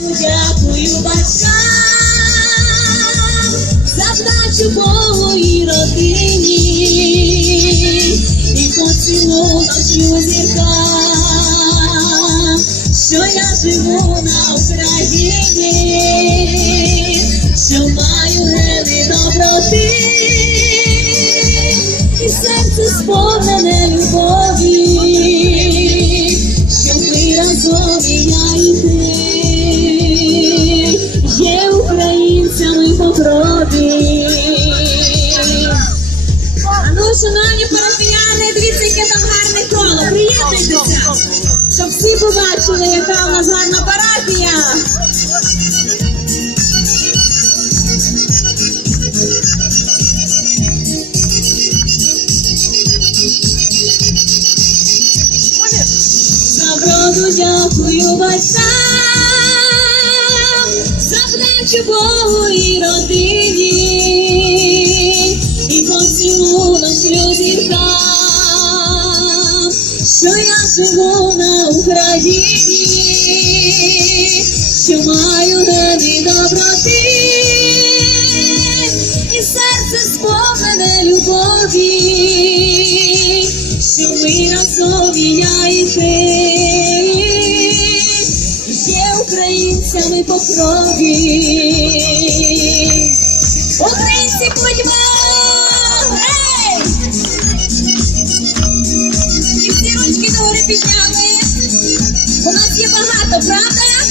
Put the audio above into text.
Дякую батькам за вдачу Богу і родині, і поцілунок шлю зіркам, що я живу на Україні, що маю гени доброти, крові. А ну, шановні парафіяни, дивіться, яке там гарне коло. Приєднуйтеся, щоб всі побачили, яка у нас гарна парафія. Вроду дякую батькам, за вдачу Богу що я живу на Україні, що маю гени доброти, і серце сповнене любові, що ми разом і я і ти є українцями по крові. Українці будьмо! Підняли. У нас є багато, правда?